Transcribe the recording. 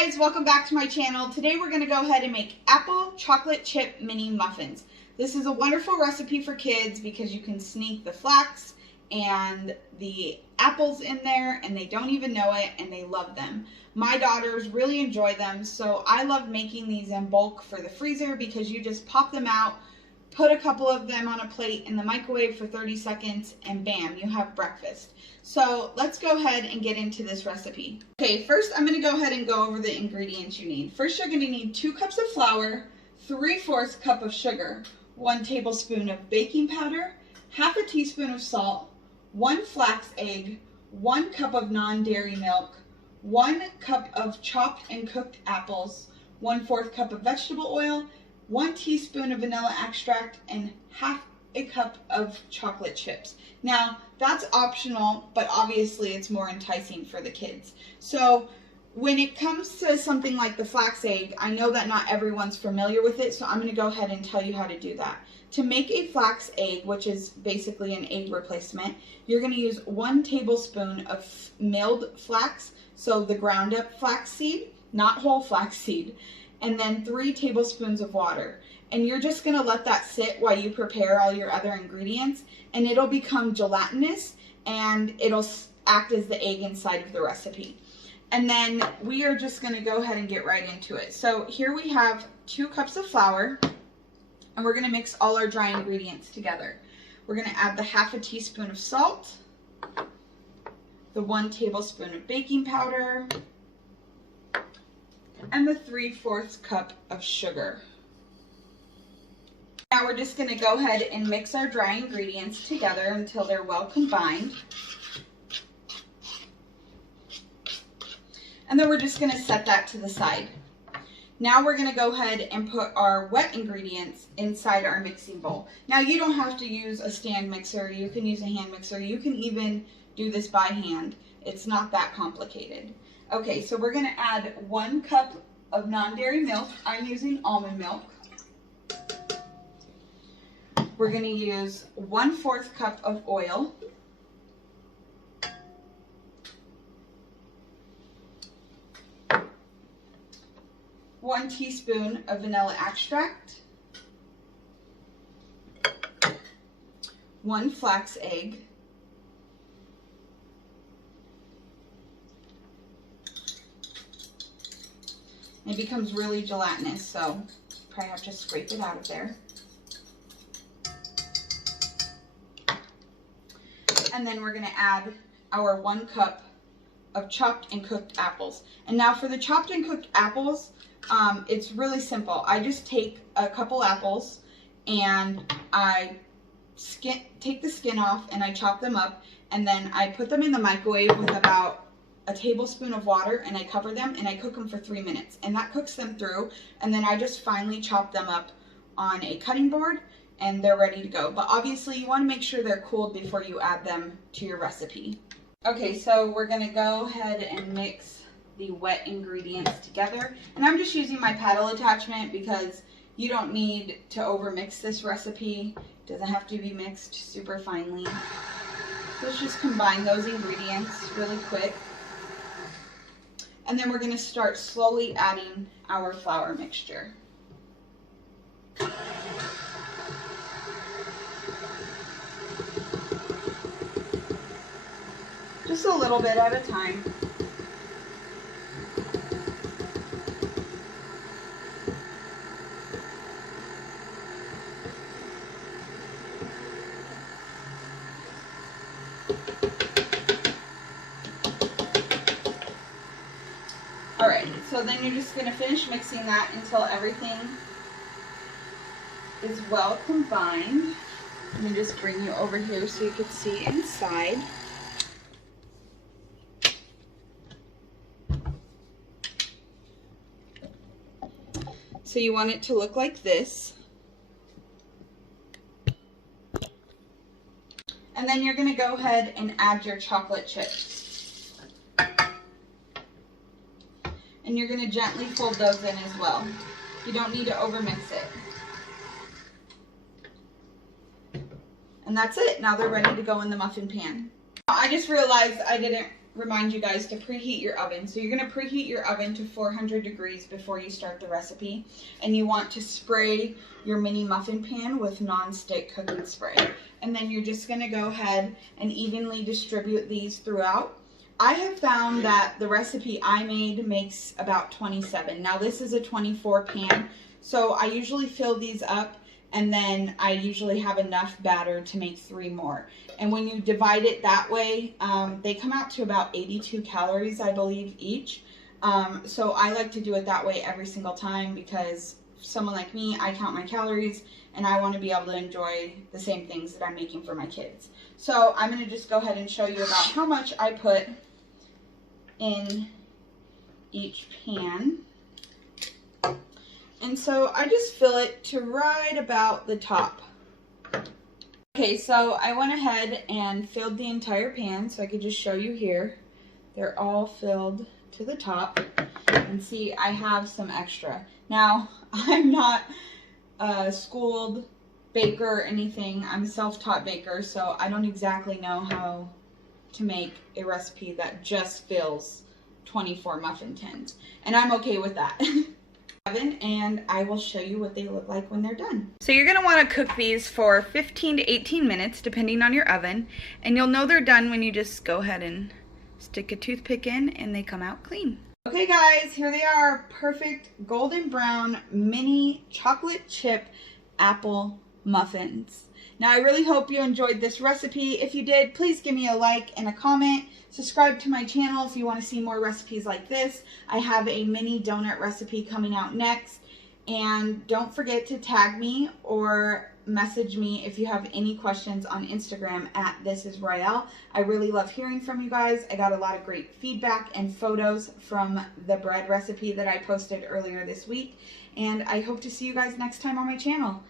guys, welcome back to my channel. Today we're going to go ahead and make apple chocolate chip mini muffins. This is a wonderful recipe for kids because you can sneak the flax and the apples in there and they don't even know it and they love them. My daughters really enjoy them, so I love making these in bulk for the freezer because you just pop them out, put a couple of them on a plate in the microwave for 30 seconds and bam, you have breakfast. So let's go ahead and get into this recipe. Okay, first I'm going to go ahead and go over the ingredients you need. First you're going to need 2 cups of flour, 3/4 cup of sugar, 1 tablespoon of baking powder, half a teaspoon of salt, 1 flax egg, 1 cup of non-dairy milk, 1 cup of chopped and cooked apples, 1/4 cup of vegetable oil, 1 teaspoon of vanilla extract, and half a cup of chocolate chips. Now, that's optional, but obviously it's more enticing for the kids. So when it comes to something like the flax egg, I know that not everyone's familiar with it, so I'm going to go ahead and tell you how to do that. To make a flax egg, which is basically an egg replacement, you're going to use 1 tablespoon of milled flax, so the ground up flaxseed, not whole flaxseed, and then 3 tablespoons of water. And you're just going to let that sit while you prepare all your other ingredients, and it'll become gelatinous and it'll act as the egg inside of the recipe. And then we are just going to go ahead and get right into it. So here we have 2 cups of flour, and we're going to mix all our dry ingredients together. We're going to add the half a teaspoon of salt, the 1 tablespoon of baking powder, and the 3/4 cup of sugar. Now we're just going to go ahead and mix our dry ingredients together until they're well combined. And then we're just going to set that to the side. Now we're going to go ahead and put our wet ingredients inside our mixing bowl. Now you don't have to use a stand mixer, you can use a hand mixer, you can even do this by hand. It's not that complicated. Okay, so we're going to add 1 cup of non-dairy milk. I'm using almond milk. We're going to use 1/4 cup of oil. One teaspoon of vanilla extract, 1 flax egg, it becomes really gelatinous, so probably have to scrape it out of there. And then we're going to add our 1 cup of chopped and cooked apples. And now for the chopped and cooked apples, it's really simple. I just take a couple apples and I take the skin off and I chop them up, and then I put them in the microwave with about a tablespoon of water, and I cover them and I cook them for 3 minutes, and that cooks them through, and then I just finely chop them up on a cutting board and they're ready to go. But obviously you want to make sure they're cooled before you add them to your recipe. Okay, so we're going to go ahead and mix the wet ingredients together, and I'm just using my paddle attachment because you don't need to overmix this recipe. It doesn't have to be mixed super finely. Let's just combine those ingredients really quick. And then we're going to start slowly adding our flour mixture. Just a little bit at a time. Alright, so then you're just going to finish mixing that until everything is well combined. Let me just bring you over here so you can see inside. So you want it to look like this. And then you're going to go ahead and add your chocolate chips. And you're going to gently fold those in as well. You don't need to overmix it. And that's it. Now they're ready to go in the muffin pan. I just realized I didn't remind you guys to preheat your oven. So you're going to preheat your oven to 400 degrees before you start the recipe. And you want to spray your mini muffin pan with non-stick cooking spray. And then you're just going to go ahead and evenly distribute these throughout. I have found that the recipe I made makes about 27. Now this is a 24 pan, so I usually fill these up and then I usually have enough batter to make 3 more. And when you divide it that way, they come out to about 82 calories, I believe, each. So I like to do it that way every single time because someone like me, I count my calories and I want to be able to enjoy the same things that I'm making for my kids. So I'm going to just go ahead and show you about how much I put in each pan. And so I just fill it to right about the top. Okay, so I went ahead and filled the entire pan, so I could just show you here. They're all filled to the top. And see, I have some extra. Now, I'm not a schooled baker or anything. I'm a self-taught baker, so I don't exactly know how to make a recipe that just fills 24 muffin tins. And I'm okay with that. And I will show you what they look like when they're done. So you're gonna wanna cook these for 15 to 18 minutes, depending on your oven. And you'll know they're done when you just go ahead and stick a toothpick in and they come out clean. Okay guys, here they are, perfect golden brown mini chocolate chip apple muffins. Now I really hope you enjoyed this recipe. If you did, please give me a like and a comment. Subscribe to my channel if you want to see more recipes like this. I have a mini donut recipe coming out next. And don't forget to tag me or message me if you have any questions on Instagram at thisisroyale. I really love hearing from you guys. I got a lot of great feedback and photos from the bread recipe that I posted earlier this week. And I hope to see you guys next time on my channel.